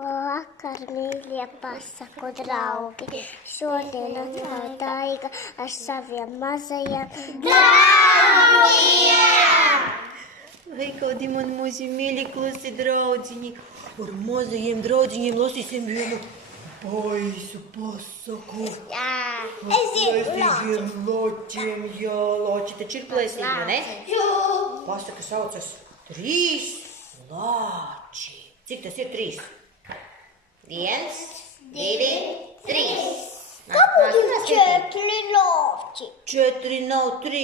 Vakar, mīļie pasaku draugi, šodien atklāja Daiga ar saviem mazajiem draugiem. Vai, kādi man mazi mīļi klusi draudziņi. Ar mazajiem draudziņiem lasīsim vienu paisu pasaku. Jā, es zinu, Laicīgiem loķiem, jā, loķi taču ir plēsīgi, ne? Jā. Pasaka saucas 3 lāči. Cik tas ir 3? 1, 2, 3. Kāpēc ir 4 loķi? 4 nav 3.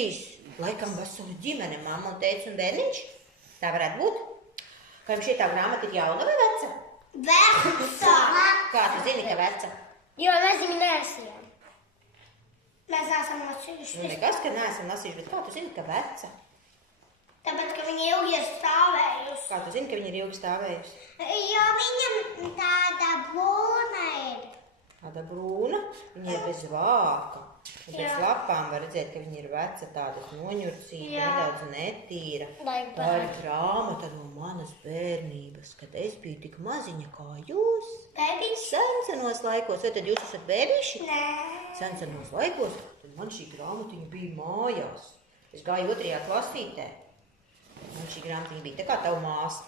Laikam vesela ģimene, mamma un teica un bērniņš. Tā varētu būt. Kā jums šī tā grāmata ir jauna vai veca? Veca. Kā tu zini, ka veca? Jo mēs viņu neesam. Mēs esam lasījuši. Nekas, ka neesam lasījuši, bet kā tu zini, ka veca? Tāpēc, ka viņa ilgi ir stāvējusi. Kā tu zini, ka viņa ir ilgi stāvējusi? Jo viņam tāda brūna ir. Tāda brūna, viņa ir bez vāka. Un pēc lapām var redzēt, ka viņa ir veca, tāda noņurcīga, nedaudz netīra. Tā ir grāmata no manas bērnības, kad es biju tik maziņa kā jūs. Bēbiņš? Sensenos laikos, vai tad jūs esat bēbiši? Nē. Sensenos laikos, tad man šī grāmatiņa bija mājās. Es gāju 2. klasītē. Man šī grāmatiņa bija tā kā tavu māsa.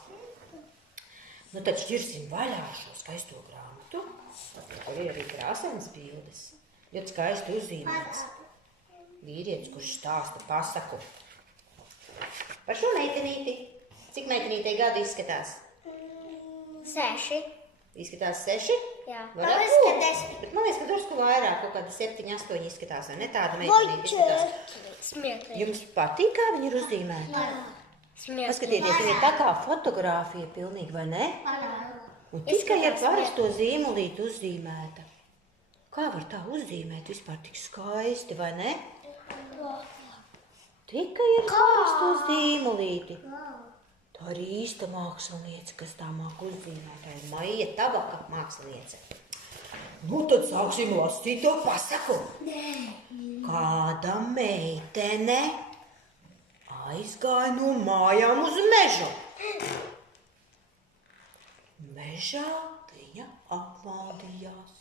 Nu tad šķirsim vaļā šo skaisto grāmatu. Tur ir arī krāsainas bildes. Ļoti skaisti uzzīmēts. Vīrietis, kurš stāsta pasaku. Par šo meitenīti. Cik meitenītei gadu izskatās? 6. Izskatās 6? Jā. Varētu būt. Bet man liekas, ka drusku vairāk, kaut kāda 7, 8 izskatās, vai ne? Tāda meitenīte izskatās. Smieklīgi. Jums patīk, kā viņa ir uzzīmēta? Smieklīgi. Paskatieties, viņa ir tā kā fotogrāfija pilnīgi, vai ne? Un tikai ar parasto zīmolīti uzzīmēta. Kā var tā uzzīmēt vispār tik skaisti, vai ne? Tikai ar parasto zīmolīti. Tā ir īsta māksliniece, kas tā māk uzzīmēt. Tā ir Maija Tabaka māksliniece. Nu, tad sāksim lasīt to pasaku. Kāda meitene aizgāja no mājām uz mežu. Mežā viņa apmaldījās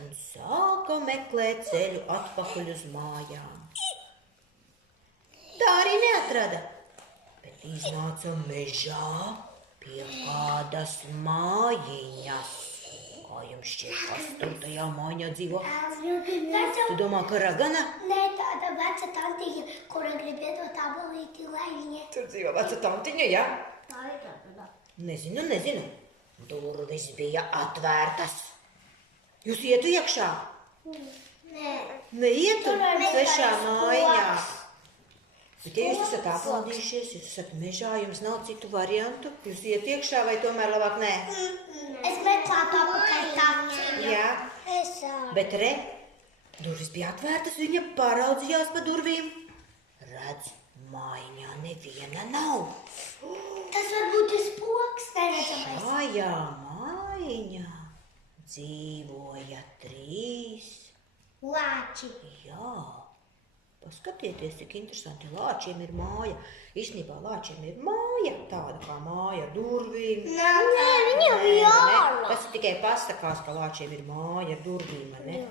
un sāka meklēt ceļu atpakaļ uz mājām. Tā arī neatrada, bet iznāca mežā pie kādas mājiņas. Kā jums šķiet, kas tur tajā mājiņā dzīvo? Tu domā, ka ragana? Nē, tāda veca tantiņa, kura grib iedot abolīti, lai viņa... Tur dzīvo veca tantiņa, jā? Tā ir tāda. Nezinu. Durvis bija atvērtas. Jūs ietu iekšā? Nē. Neietu svešā mājiņā. Bet ja jūs esat apmaldījušies, jūs esat mežā, jums nav citu variantu, jūs iet iekšā vai tomēr labāk nē? Es meklētu apakaļ taciņu. Jā. Bet re, durvis bija atvērtas, viņa paraudzījās pa durvīm. Redz, mājiņā neviena nav. Tas varbūt ir spoks, neredzamais. Šajā mājiņā dzīvoja 3 Lāči. Jā. Paskatieties, cik interesanti. Lāčiem ir māja. Īstenībā lāčiem ir māja, tāda kā māja ar durvīm. Nē, viņam jāla. Tas tikai pasakās, ka lāčiem ir māja ar durvīm, ne?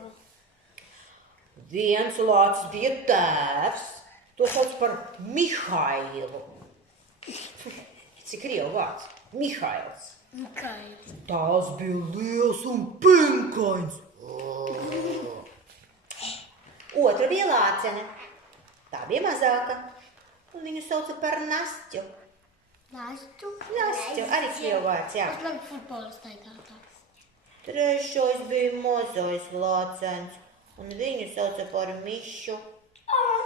Viens lācis bija tēvs. To sauc par Mihailu. Cik krievu vārds? Mihails. Tās bija liels un pinkains. Otra bija lācene. Tā bija mazāka. Un viņu sauca par Nastju. Nastju? Nastju, arī krievu vārds, jā. Es man futbola staigātājs. Trešais bija mazais lācens. Un viņu sauca par Mišu.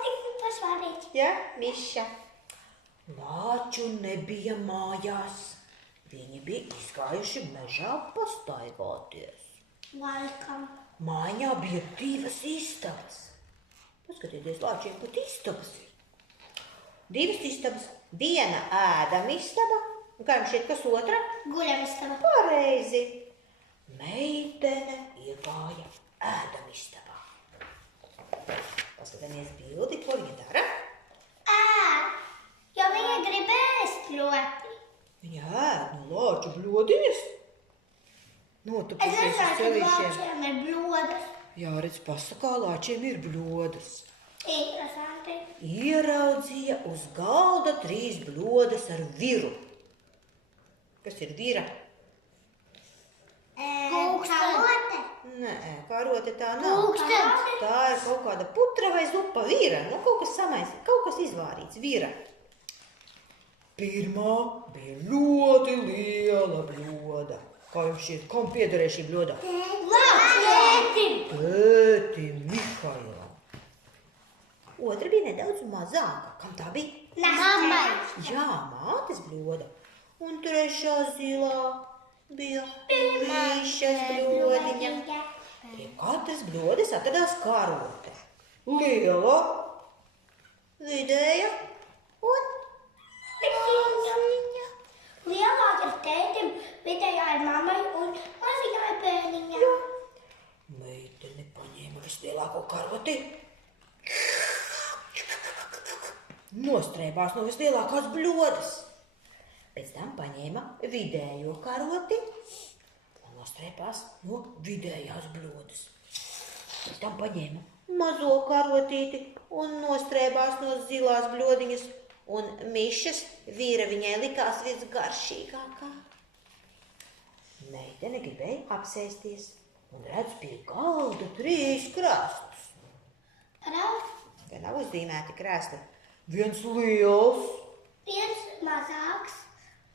Tik pasvarīgi. Jā, Miša. Lāču nebija mājās. Viņi bija izgājuši mežā pastaigāties. Laikam. Mājā bija 2 istabas. Paskatieties, lāčiem pat istabas ir. 2 istabas. Viena ēdamistaba. Un kā jums šķiet, kas otra? Guļamistaba. Pareizi. Meitene iegāja ēdamistabā. Paskatāmies bildi, ko viņa dara. Jo viņa grib ēst ļoti. Viņa ēd no lāču bļodiņas. Es notupušies uz nezināju, ka celīšiem. lāčiem ir blodas. Jā, redz, pasakā, lāčiem ir bļodas. Interesanti. Ieraudzīja uz galda 3 bļodas ar viru. Kas ir vira? Karote. Nē, karote tā nav. Pulkstens. Tā ir kaut kāda putra vai zupa vira. Nu, kaut kas samais, kaut kas izvārīts vira. Pirmā bija ļoti liela bļoda. Kā jums šķiet, kam piederēja šī bļoda? Lāčiem. Tētim Mihailam. Otra bija nedaudz mazāka. Kam tā bija? Mammai. Jā, mātes bļoda. Un trešā zilā bija mīšas bļodiņa. Pie katras bļodas atradās karote. Liela, vidēja un maziņa. Lielāka ir tētim, vidējā ir mammai un maziņā ir bērniņa. Meitene paņēma vislielāko karoti. Nostrēbās no vislielākās bļodas. Pēc tam paņēma vidējo karoti un nostrēbās no vidējās bļodas. Pēc tam paņēma mazo karotīti un nostrēbās no zilās bļodiņas. Un mišas vīra viņai likās visgaršīgākā. Meitene gribēja apsēsties un redz pie galda 3 krēslus. Te nav uzzīmēti krēsli. Viens liels, Viens mazāks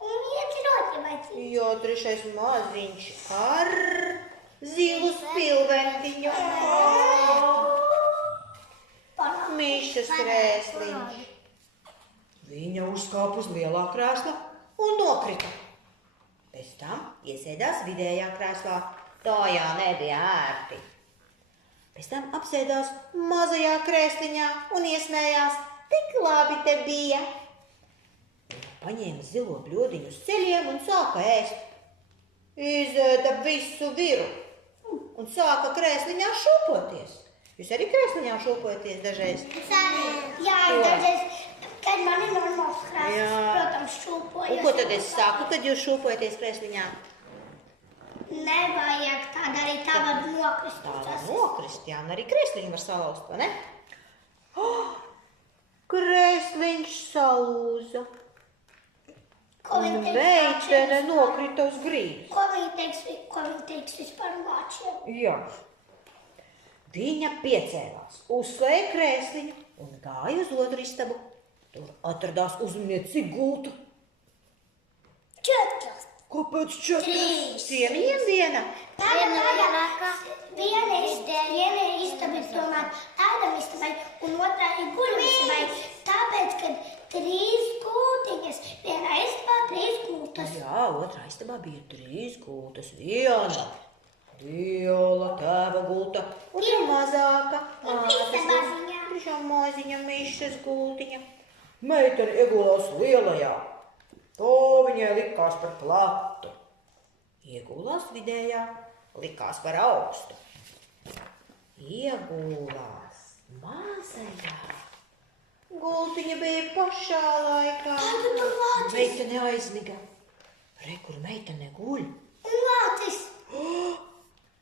un viens ļoti vajadzīgs. jo trešais maziņš ar zilu spilventiņu. Mišas krēsliņš. Viņa uzkāpa uz lielā krēsla un nokrita. Pēc tam iesēdās vidējā krēslā. Tajā nebija ērti. Pēc tam apsēdās mazajā krēsliņā un iesmējās. Tik labi te bija. Viņa paņēma zilo bļodiņu uz ceļiem un sāka ēst. Izēda visu viru un sāka krēsliņā šūpoties. Jūs arī krēsliņā šūpojaties dažreiz? Jā, dažreiz, kad man ir normāls krēsls, Jā. protams, šūpojos. Un ko tad es saku, kad jūs šūpojaties krēsliņā? Nevajag tā darīt, tā var nokrist. Tā var nokrist, jā, un arī krēsliņu var salauzt, vai ne? Oh, krēsliņš salūza. Ko Un viņi teiks meitene lāčiem? nokrita uz grīdas. Ko viņi teiks vispār lāčiem? Jā. Viņa piecēlās, uzslēja krēsliņu un gāja uz otru istabu. Tur atradās uzmanniecīga gulta. 4. Kāpēc 4? 3. Ciemiņiem viena. Viena ir istaba, domāt, tādam istabai, un otrā ir guļamistabai. Tāpēc, kad 3 gultiņas, vienā istabā 3 gultas. Jā, otrā istabā bija 3 gultas. Viena liela tēva gulta, otra mazāka. Visa maziņā. Trešā maziņa mišas gultiņa. Meitene iegulās lielajā. To viņai likās par platu. Iegulās vidējā, likās par augstu. Iegulās mazajā. Gultiņa bija pašā laikā. Tāda tur lācis. Meitene aizmiga. Re, kur meitene guļ. Un lācis.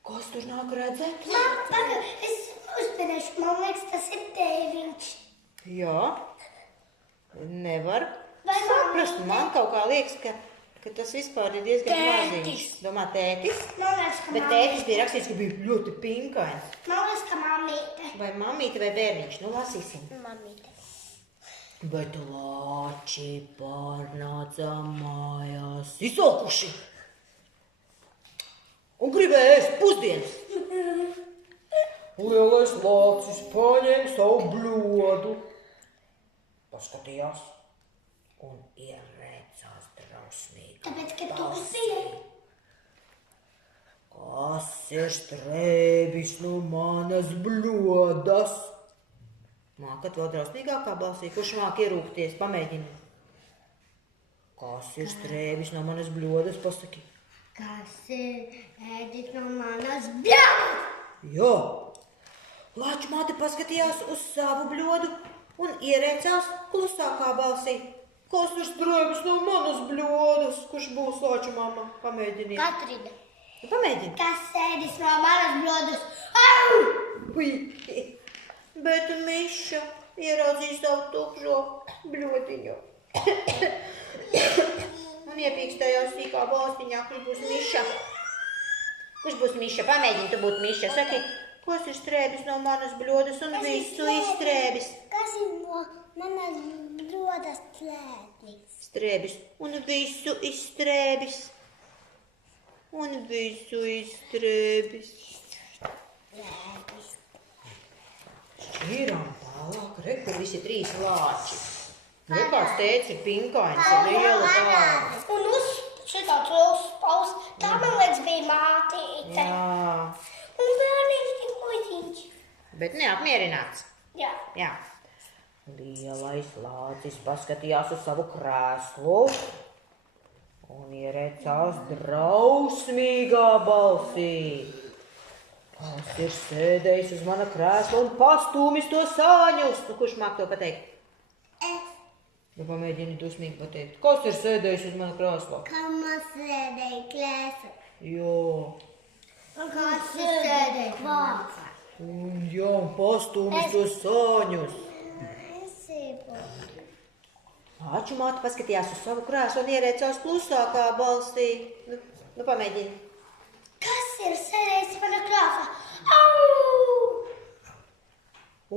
Kas tur nāk redzēt? Tagad es uzspēlēšu, man liekas, tas ir tēviņš. Jā, nevar Vai saprast. mammīte? Man kaut kā liekas, ka tas vispār ir diezgan Tētis. maziņš. Domā, tētis? Man liekas, ka Bet tētis bija rakstīts, ka bija ļoti pinkains. Man liekas, ka mammīte. Vai mammīte vai bērniņš? Nu, lasīsim. Mammīte. Bet lāči pārnāca mājās izsalkuši un gribēja ēst pusdienas. Lielais lācis paņēma savu bļodu, paskatījās un ierēcās drausmīgi. Tāpēc, ka tu zini. Kas ir strēbis no manas bļodas? Mākat vēl drausmīgākā balsī, kurš māk ierūkties, pamēģini. Kas ir strēbis no manas bļodas, pasaki. Kas ir ēdis no manas bļodas? Jā. Lāču māte paskatījās uz savu bļodu un ierēcās klusākā balsī. Kas ir strēbis no manas bļodas, kurš būs lāču mamma, pamēģini. Katrina. Pamēģini. Kas sēdis no manas bļodas? Au! Ui, bet Miša ieraudzīja savu tukšo bļodiņu. Un iepīkstējās sīkā balstiņā, kurš būs Miša. Kurš būs Miša? Pamēģini tu būt Miša. Saki, kas ir strēbis no manas bļodas un visu izstrēbis? Kas ir no manas bļodas strēbis? Strēbis un visu izstrēbis. Un visu izstrēbis. Šķīrām tālāk, re, kur visi 3 lāči. Nu, kāds teica, ir pinkains ar lielu tādu. Un uz šitāds uzpaus, tā man liekas bija mātīte. Jā, Un bērniņš tik muļķiņš. bet neapmierināts. Jā. Jā. Lielais lācis paskatījās uz savu krēslu un ierēcās drausmīgā balsī. Kas ir sēdējis uz mana krēsla un pastūmis to sāņus? Nu, kurš māk to pateikt? Es, Nu, pamēģini dusmīgi pateikt. Kas ir sēdējis uz mana krēsla? kā man sēdēja klēsa. Jā. Kas sēdēja klāsa? Un jā, un pastūmis to sāņus. Lāču māte paskatījās uz savu krēslu un ierēcās klusākā balsī. Nu, pamēģini. Kas ir sēdējis mana klāsa? Au!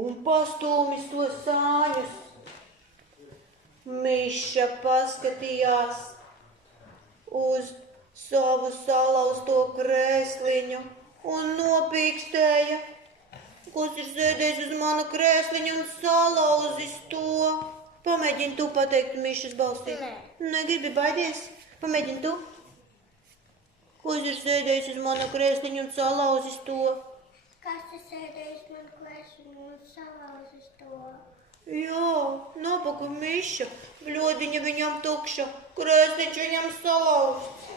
Un pastūmis to sāņus. Miša paskatījās uz savu salauzto krēsliņu un nopīkstēja. Kas ir sēdējis uz mana krēsliņa un salauzis to? Pamēģini tu pateikt Mišas balsī. Nē. Negribi baidies? Pamēģini tu. Kas ir sēdējis uz mana krēsliņa un salauzis to? Kas ir sēdējis man klēsliņu un salauzis to? Jā, nabaga Miša, bļodiņa viņam tukša, krēsliņš viņam salauzts.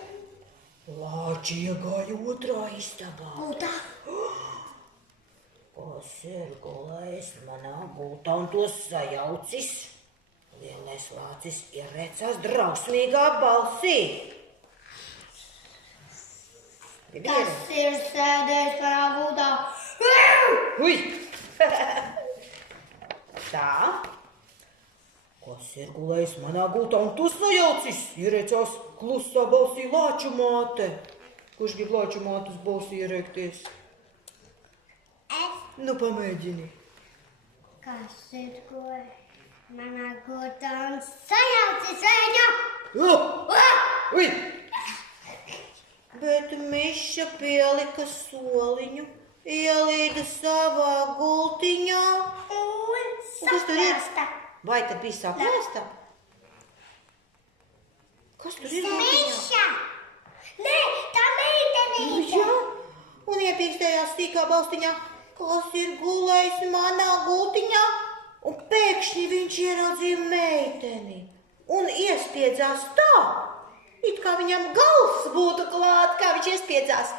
Lāči iegāja otrā istabā. Būtā. Kas ir gulējis manā gultā un to sajaucis? Lielais lācis ierēcās drausmīgā balsī. Kas ir sēdējis manā būtā? Ui! Tā. Kas ir gulējis manā gultā un tu sajaucis? Ierēcās klusā balsī lāču māte. Kurš grib lāču mātes balsī ierēkties? Es. Nu, pamēģini. Kas ir gulējis manā būtā un sajaucis viņu? Ui! Bet Miša pielika soliņu, ielīda savā gultiņā. Un kas tur ir? saplēsta. Vai tad bija saplēsta? Kas tur ir gultiņā? Miša! Nē, tā meitenīte! Jā, un iepīkstējās sīkā balstiņā, kas ir gulējis manā gultiņā, un pēkšņi viņš ieraudzīja meiteni un iespiedzās tā, it kā viņam gals būtu klāt, kā viņš iespiedzās.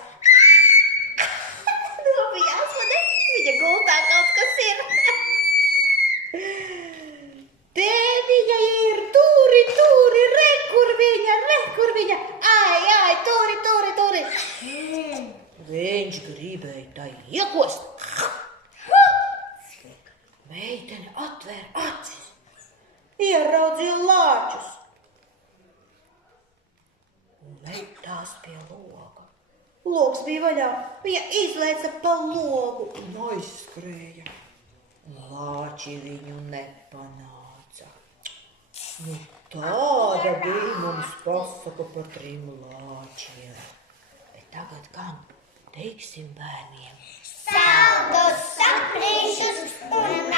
Domājās, vai ne? Viņa gultā kaut kas ir. Te viņa ir, turi, re, kur viņa, ai, turi. Viņš gribēja tai iekost. Meitene atvēra acis, ieraudzīja lāčus un metās pie loga. Logs bija vaļā, viņa izlēca pa logu un aizskrēja. Lāči viņu nepanāca. Nu, tāda bija mums pasaka par 3 lāčiem. Bet tagad gan teiksim bērniem. Saldus saprīšus un